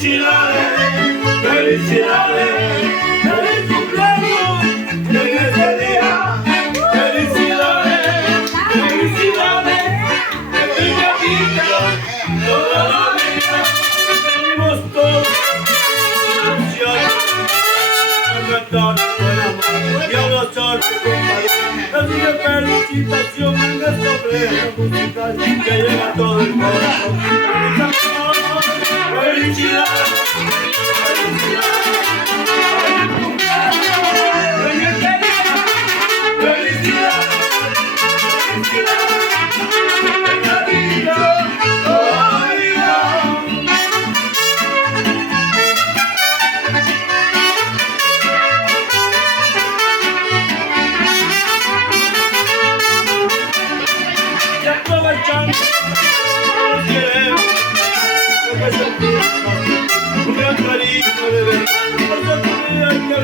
Felicidades, felicidades, feliz cumpleaños en este día. Felicidades, felicidades, que tenga vida toda la vida. Venimos todos a cantar con amor y abrazarte con calor. Así que felicitación en esta plena musical que llega a todo el corazón. Felicidades, felicidades, feliz cumpleaños en este día. Felicidades, felicidades, que tenga vida toda la vida. Y aprovechando los queremos, porque sentimos un gran cariño de verdad, por ser tu vida que